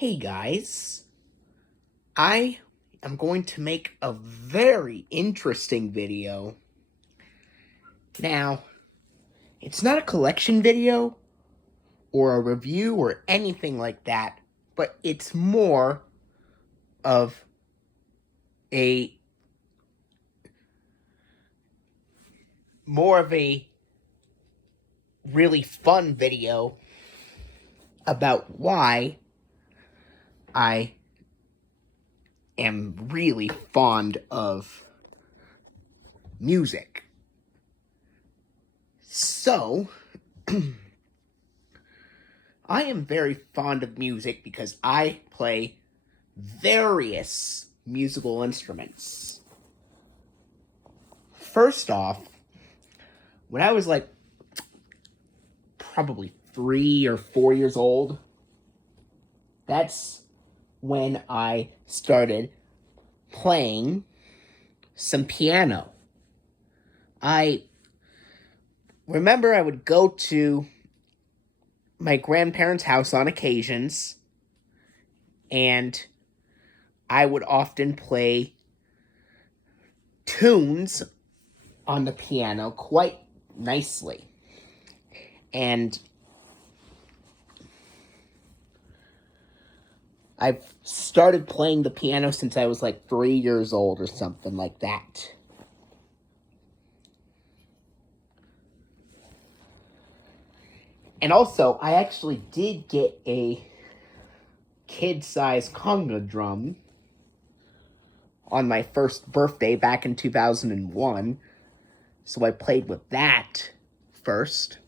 Hey guys, I am going to make a very interesting video. Now, it's not a collection video or a review or anything like that, but it's of a more of a really fun video about why I am really fond of music. So, I am very fond of music because I play various musical instruments. First off, when I was like probably 3 or 4 years old, that's when I started playing some piano. I remember I would go to my grandparents' house on occasions, and I would often play tunes on the piano quite nicely. And I've started playing the piano since I was like 3 years old or something like that. And also, I actually did get a kid-sized conga drum on my first birthday back in 2001. So I played with that first.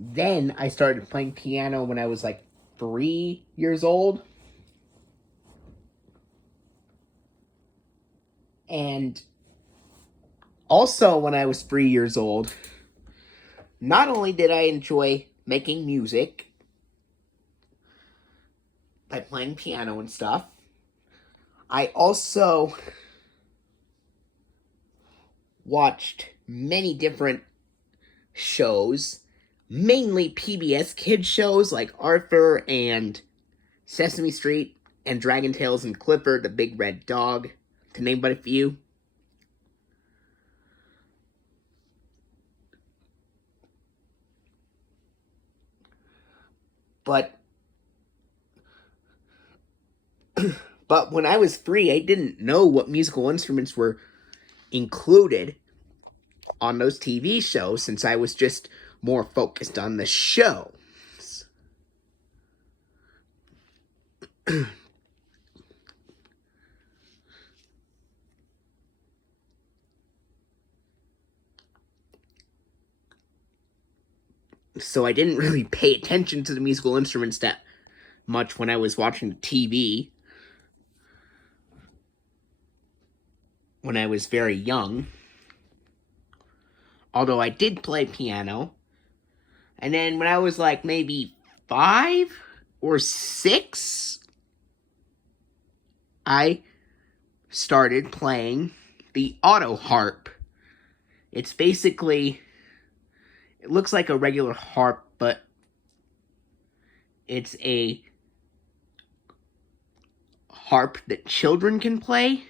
Then I started playing piano when I was like 3 years old. And also when I was 3 years old, not only did I enjoy making music by playing piano and stuff, I also watched many different shows, mainly PBS kids shows like Arthur and Sesame Street and Dragon Tales and Clifford the Big Red Dog, to name but a few. But when I was 3, I didn't know what musical instruments were included on those TV shows, since I was just more focused on the show. So I didn't really pay attention to the musical instruments that much when I was watching the TV when I was very young. Although I did play piano. And then when I was like maybe 5 or 6, I started playing the auto harp. It's basically, it looks like a regular harp, but it's a harp that children can play.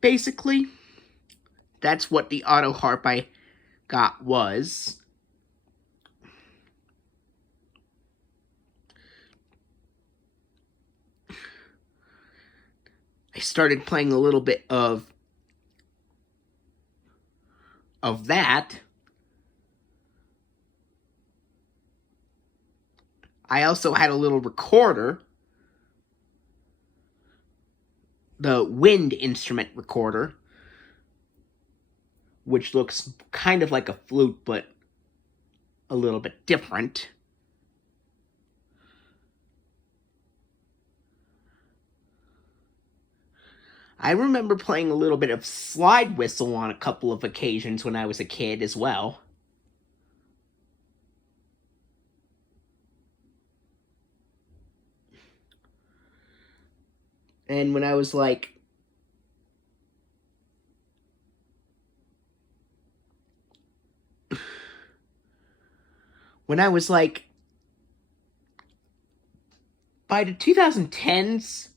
Basically, that's what the auto harp I got was. I started playing a little bit of that. I also had a little recorder, the wind instrument recorder, which looks kind of like a flute, but a little bit different. I remember playing a little bit of slide whistle on a couple of occasions when I was a kid as well. And when I was like when I was like, by the 2010s,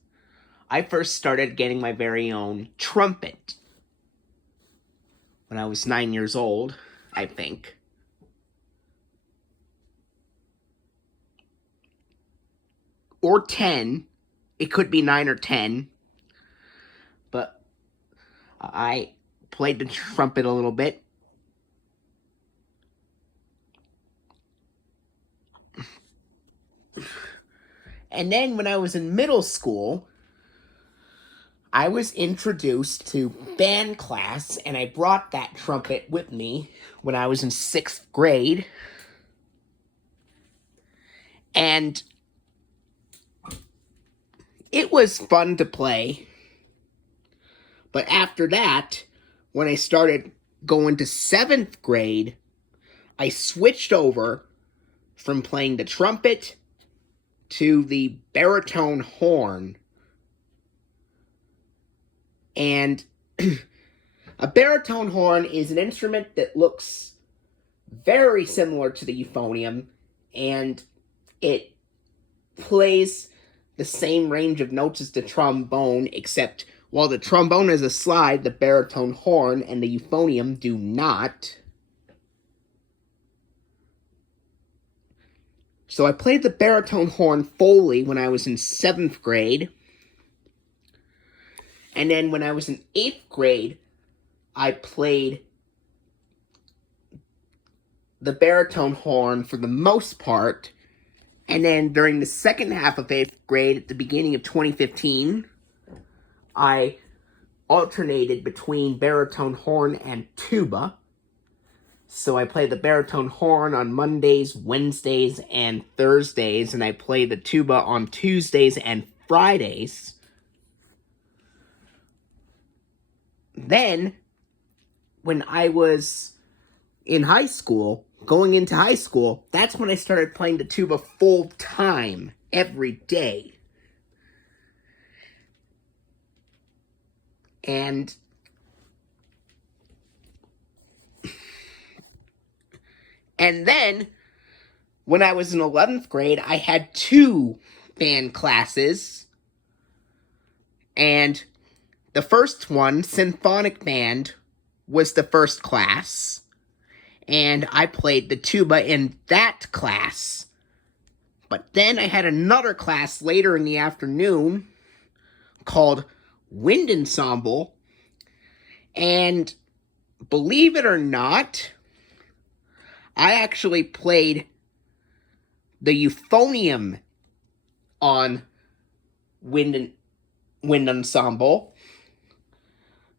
I first started getting my very own trumpet. When I was 9 years old, I think. Or 10. It could be 9 or 10. But I played the trumpet a little bit. And then when I was in middle school, I was introduced to band class, and I brought that trumpet with me when I was in 6th grade. And it was fun to play. But after that, when I started going to 7th grade, I switched over from playing the trumpet to the baritone horn. And a baritone horn is an instrument that looks very similar to the euphonium, and it plays the same range of notes as the trombone, except while the trombone has a slide, the baritone horn and the euphonium do not. So I played the baritone horn fully when I was in 7th grade. And then when I was in 8th grade, I played the baritone horn for the most part. And then during the second half of 8th grade, at the beginning of 2015, I alternated between baritone horn and tuba. So I play the baritone horn on Mondays, Wednesdays, and Thursdays, and I play the tuba on Tuesdays and Fridays. Then, when I was in high school, going into high school, that's when I started playing the tuba full time, every day. And then, when I was in 11th grade, I had 2 band classes. And the first one, symphonic band, was the first class. And I played the tuba in that class. But then I had another class later in the afternoon called wind ensemble. And believe it or not, I actually played the euphonium on wind ensemble.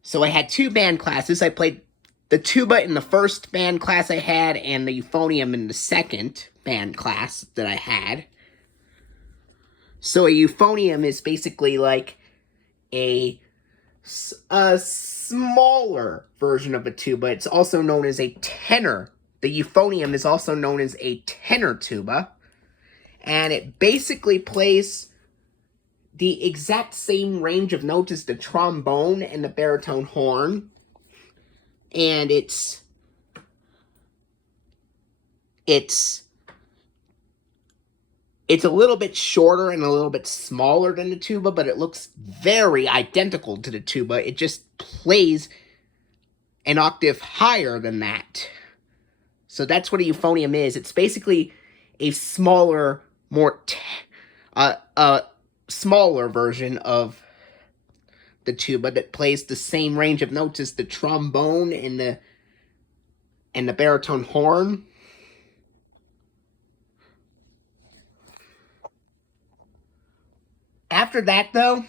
So I had 2 band classes. I played the tuba in the first band class I had, and the euphonium in the second band class that I had. So a euphonium is basically like a smaller version of a tuba. It's also known as a tenor. The euphonium is also known as a tenor tuba. And it basically plays the exact same range of notes as the trombone and the baritone horn. And it's a little bit shorter and a little bit smaller than the tuba, but it looks very identical to the tuba. It just plays an octave higher than that. So that's what a euphonium is. It's basically a smaller, smaller version of the tuba that plays the same range of notes as the trombone and the baritone horn. After that, though,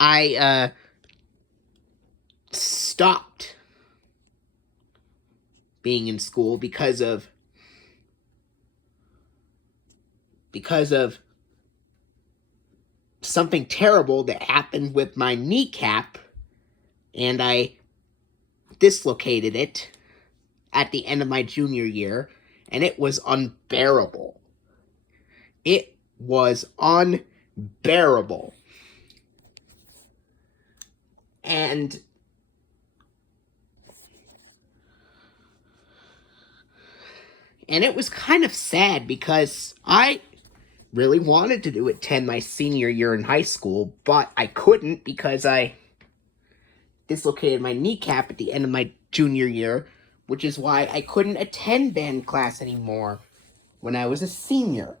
I stopped being in school because of something terrible that happened with my kneecap, and I dislocated it at the end of my junior year, and it was unbearable. It was unbearable. And it was kind of sad because I really wanted to attend my senior year in high school, but I couldn't because I dislocated my kneecap at the end of my junior year, which is why I couldn't attend band class anymore when I was a senior.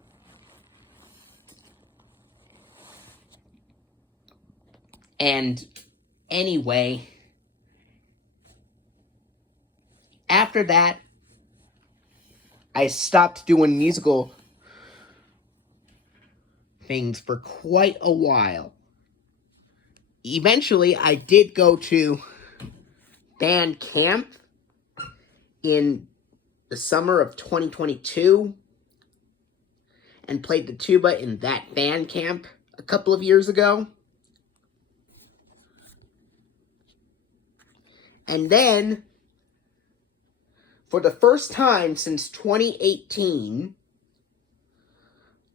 And anyway, after that, I stopped doing musical things for quite a while. Eventually, I did go to band camp in the summer of 2022 and played the tuba in that band camp a couple of years ago. And then, for the first time since 2018,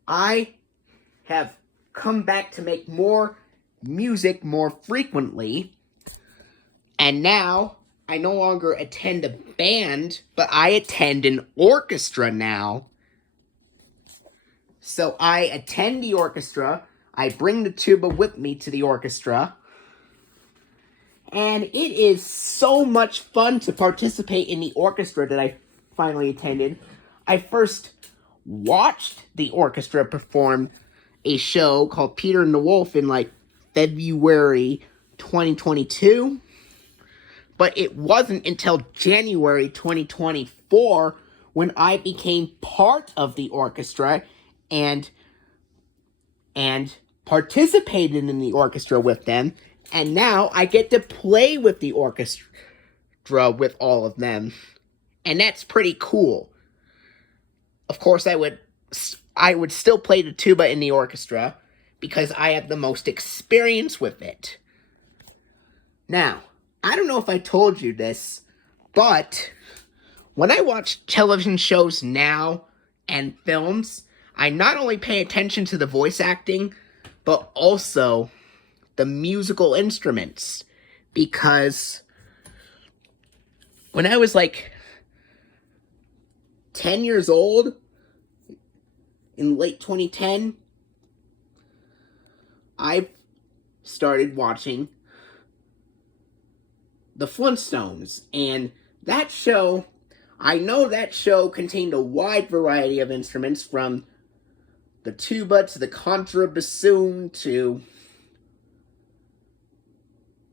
I have come back to make more music more frequently. And now, I no longer attend a band, but I attend an orchestra now. So I attend the orchestra, I bring the tuba with me to the orchestra, and it is so much fun to participate in the orchestra that I finally attended. I first watched the orchestra perform a show called Peter and the Wolf in like February 2022. But it wasn't until January 2024 when I became part of the orchestra and participated in the orchestra with them. And now I get to play with the orchestra with all of them. And that's pretty cool. Of course, I would still play the tuba in the orchestra because I have the most experience with it. Now, I don't know if I told you this, but when I watch television shows now and films, I not only pay attention to the voice acting, but also the musical instruments. Because when I was like 10 years old, in late 2010, I started watching the Flintstones, and that show, I know that show contained a wide variety of instruments, from the tuba to the contrabassoon to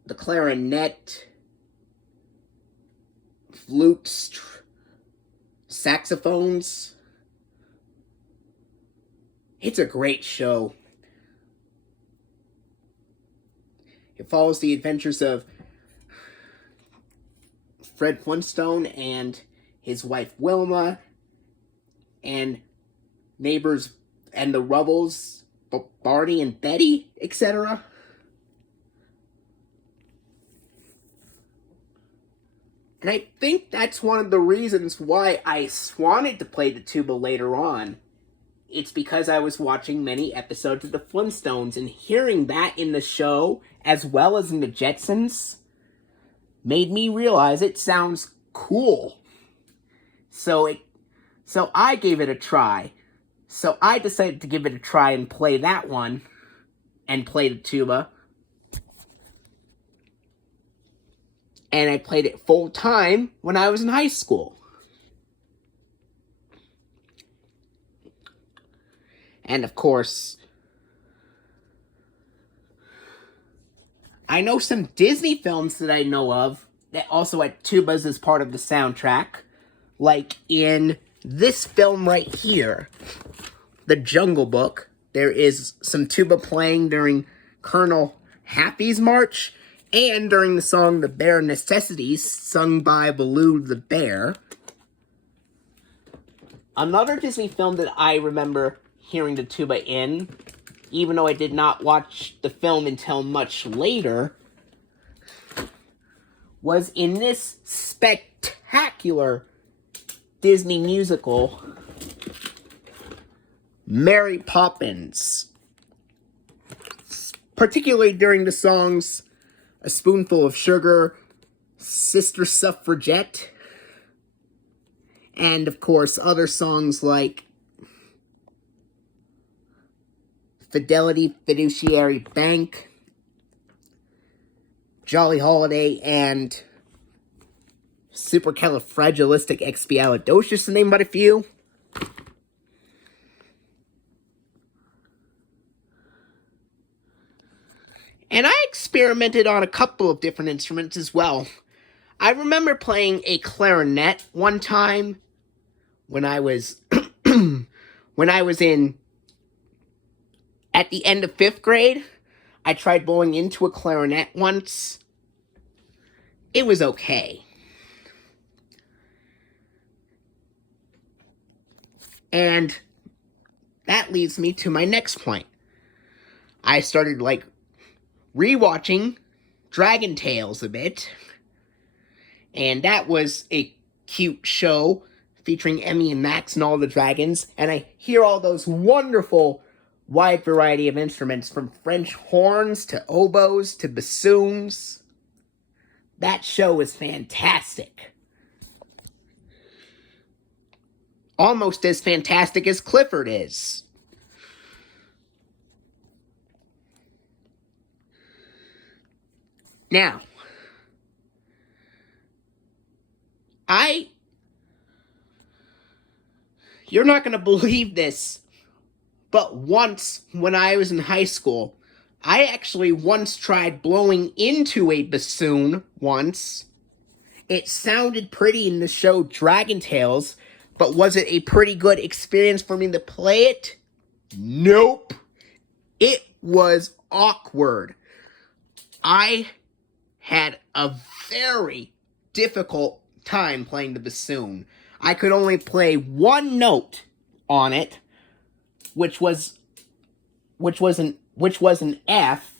the clarinet, flutes, saxophones. It's a great show. It follows the adventures of Fred Flintstone and his wife Wilma, and neighbors and the Rubbles, Barney and Betty, etc. And I think that's one of the reasons why I wanted to play the tuba later on. It's because I was watching many episodes of the Flintstones, and hearing that in the show, as well as in the Jetsons, made me realize it sounds cool. So I gave it a try. So I decided to give it a try and play that one, and play the tuba. And I played it full time when I was in high school. And of course, I know some Disney films that I know of that also had tubas as part of the soundtrack. Like in this film right here, The Jungle Book, there is some tuba playing during Colonel Happy's march and during the song The Bare Necessities, sung by Baloo the Bear. Another Disney film that I remember hearing the tuba in, even though I did not watch the film until much later, was in this spectacular Disney musical, Mary Poppins. Particularly during the songs A Spoonful of Sugar, Sister Suffragette, And, of course, other songs like Fidelity Fiduciary Bank, Jolly Holiday, and Supercalifragilisticexpialidocious, to name but a few. And I experimented on a couple of different instruments as well. I remember playing a clarinet one time when I was at the end of 5th grade. I tried blowing into a clarinet once. It was okay. And that leads me to my next point. I started, rewatching Dragon Tales a bit. And that was a cute show featuring Emmy and Max and all the dragons. And I hear all those wonderful wide variety of instruments, from French horns to oboes to bassoons. That show is fantastic. Almost as fantastic as Clifford is. Now, you're not going to believe this, but once, when I was in high school, I actually once tried blowing into a bassoon once. It sounded pretty in the show Dragon Tales, but was it a pretty good experience for me to play it? Nope. It was awkward. I had a very difficult time playing the bassoon. I could only play one note on it, which was an F,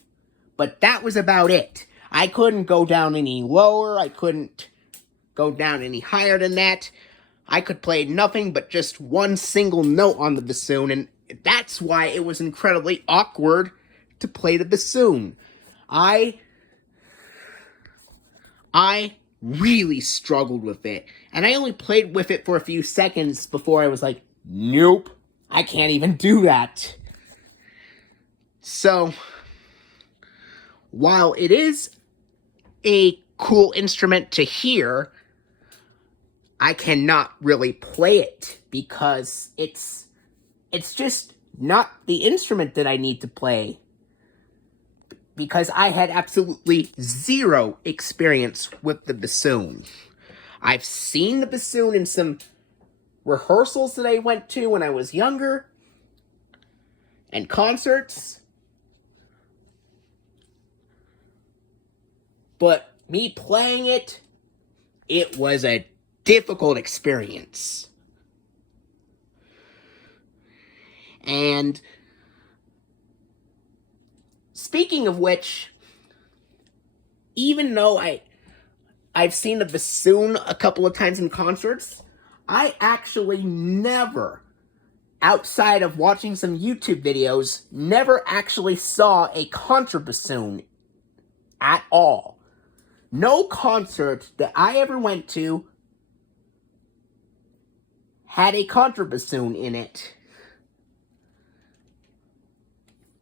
but that was about it. I couldn't go down any lower. I couldn't go down any higher than that. I could play nothing but just one single note on the bassoon, and that's why it was incredibly awkward to play the bassoon. I really struggled with it, and I only played with it for a few seconds before I was like, nope, I can't even do that. So, while it is a cool instrument to hear, I cannot really play it because it's just not the instrument that I need to play. Because I had absolutely zero experience with the bassoon. I've seen the bassoon in some rehearsals that I went to when I was younger, and concerts. But me playing it, it was a difficult experience. And speaking of which, even though I've seen the bassoon a couple of times in concerts, I actually never, outside of watching some YouTube videos, never actually saw a contrabassoon at all. No concert that I ever went to had a contrabassoon in it.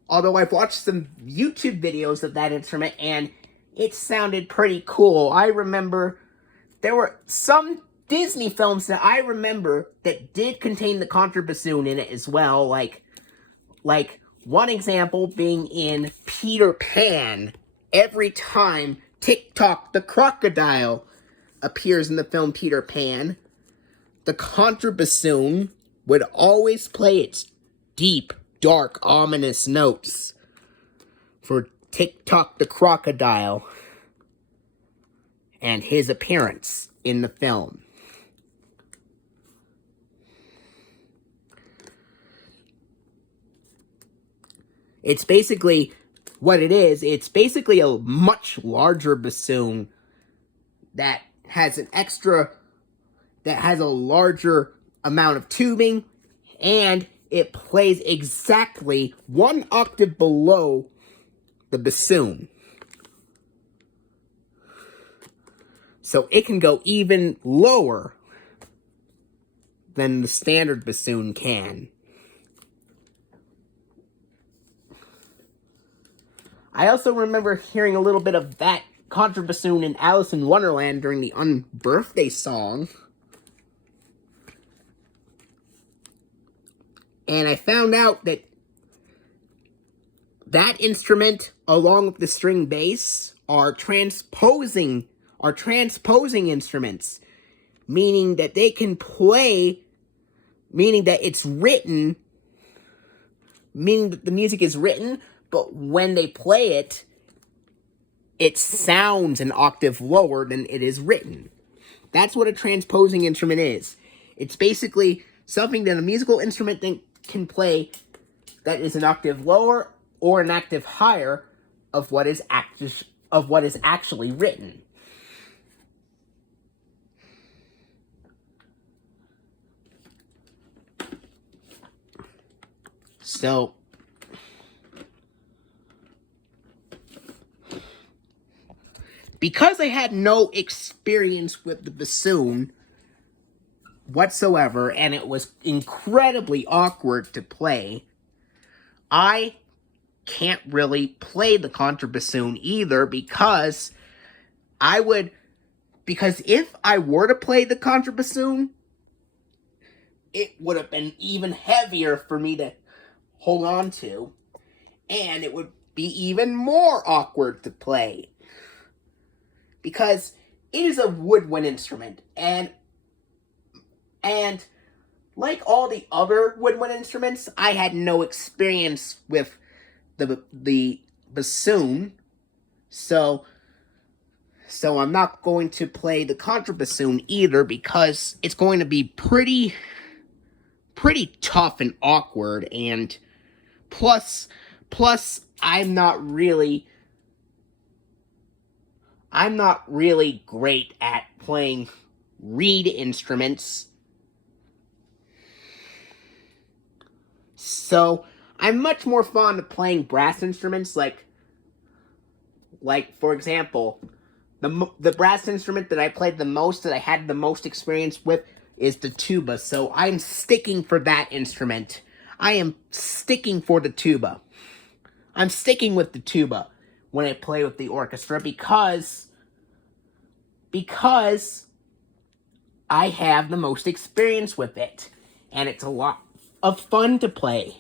Although I've watched some YouTube videos of that instrument, and it sounded pretty cool. I remember there were some Disney films that I remember that did contain the contrabassoon in it as well. Like one example being in Peter Pan. Every time Tick-Tock the crocodile appears in the film Peter Pan, the contrabassoon would always play its deep, dark, ominous notes for Tick-Tock the crocodile and his appearance in the film. It's basically what it is. It's basically a much larger bassoon that has a larger amount of tubing, and it plays exactly one octave below the bassoon. So it can go even lower than the standard bassoon can. I also remember hearing a little bit of that contrabassoon in Alice in Wonderland during the Unbirthday song. And I found out that that instrument, along with the string bass, are transposing instruments, meaning that they can play, meaning that it's written, meaning that the music is written, but when they play it, it sounds an octave lower than it is written. That's what a transposing instrument is. It's basically something that a musical instrument can play that is an octave lower or an octave higher of what is actually written. So, because I had no experience with the bassoon whatsoever, and it was incredibly awkward to play, I can't really play the contrabassoon either, because if I were to play the contrabassoon, it would have been even heavier for me to hold on to, and it would be even more awkward to play, because it is a woodwind instrument, and like all the other woodwind instruments, I had no experience with the bassoon, so I'm not going to play the contrabassoon either, because it's going to be pretty tough and awkward, and plus I'm not really great at playing reed instruments. So I'm much more fond of playing brass instruments, like for example, the brass instrument that I played the most, that I had the most experience with, is the tuba. So I'm sticking for that instrument. I am sticking for the tuba. I'm sticking with the tuba when I play with the orchestra, because I have the most experience with it, and it's a lot of fun to play.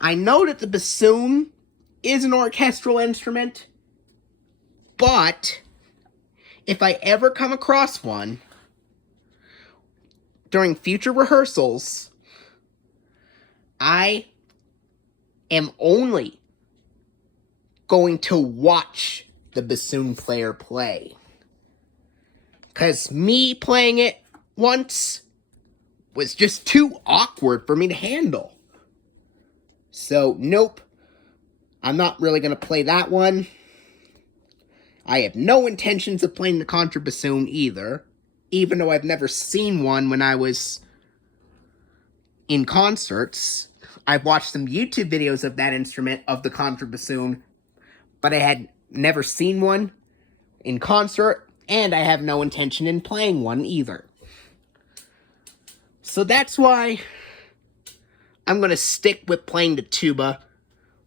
I know that the bassoon is an orchestral instrument, but if I ever come across one during future rehearsals, I am only going to watch the bassoon player play. Because me playing it once was just too awkward for me to handle. So, nope. I'm not really going to play that one. I have no intentions of playing the contrabassoon either, even though I've never seen one when I was in concerts. I've watched some YouTube videos of that instrument, of the contrabassoon, but I had never seen one in concert, and I have no intention in playing one either. So that's why I'm going to stick with playing the tuba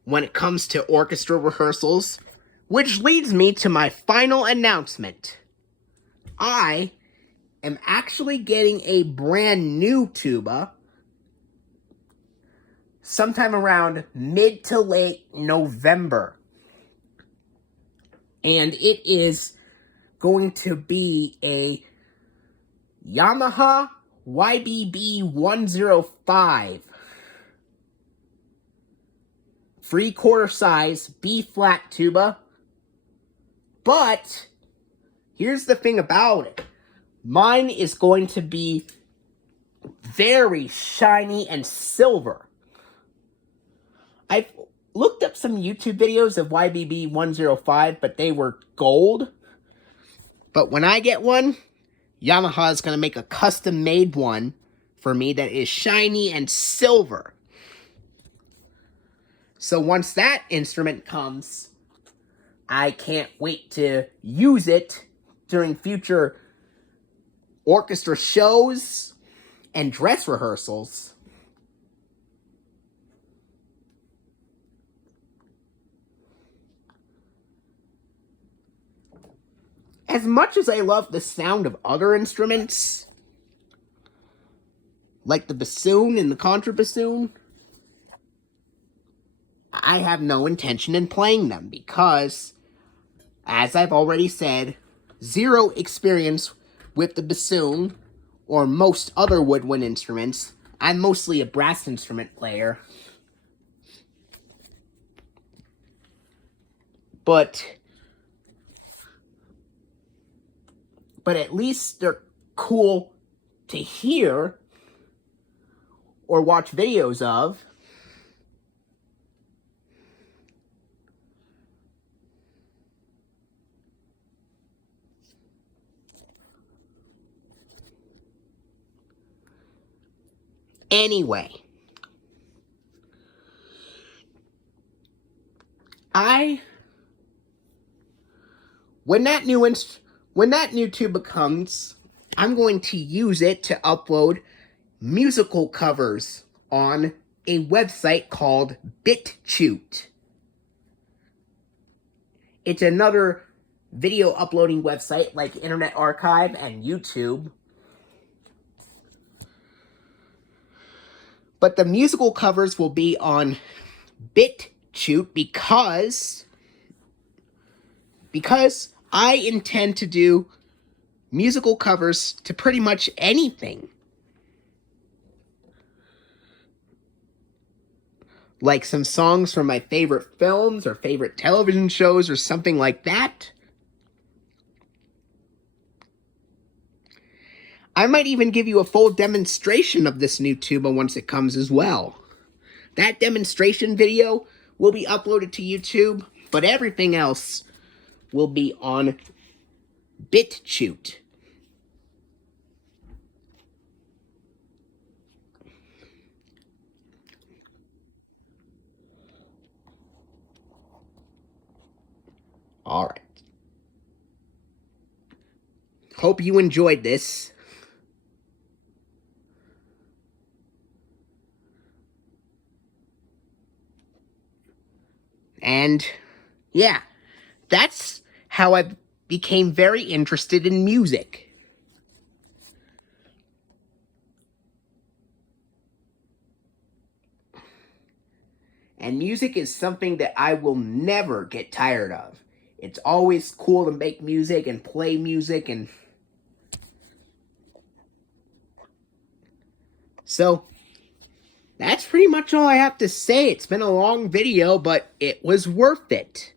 when it comes to orchestra rehearsals, which leads me to my final announcement. I am actually getting a brand new tuba sometime around mid to late November. And it is going to be a Yamaha YBB 105 3/4 size B-flat tuba. But here's the thing about it. Mine is going to be very shiny and silver. I've looked up some YouTube videos of YBB 105, but they were gold. But when I get one, Yamaha is going to make a custom-made one for me that is shiny and silver. So once that instrument comes, I can't wait to use it during future orchestra shows and dress rehearsals. As much as I love the sound of other instruments, like the bassoon and the contrabassoon, I have no intention in playing them because, as I've already said, zero experience with the bassoon or most other woodwind instruments. I'm mostly a brass instrument player. But at least they're cool to hear or watch videos of. Anyway, when that new tuba comes, I'm going to use it to upload musical covers on a website called BitChute. It's another video uploading website like Internet Archive and YouTube. But the musical covers will be on BitChute because I intend to do musical covers to pretty much anything. Like some songs from my favorite films or favorite television shows or something like that. I might even give you a full demonstration of this new tuba once it comes as well. That demonstration video will be uploaded to YouTube, but everything else will be on BitChute. Alright. Hope you enjoyed this. And, yeah, that's how I became very interested in music. And music is something that I will never get tired of. It's always cool to make music and play music and... So, that's pretty much all I have to say. It's been a long video, but it was worth it.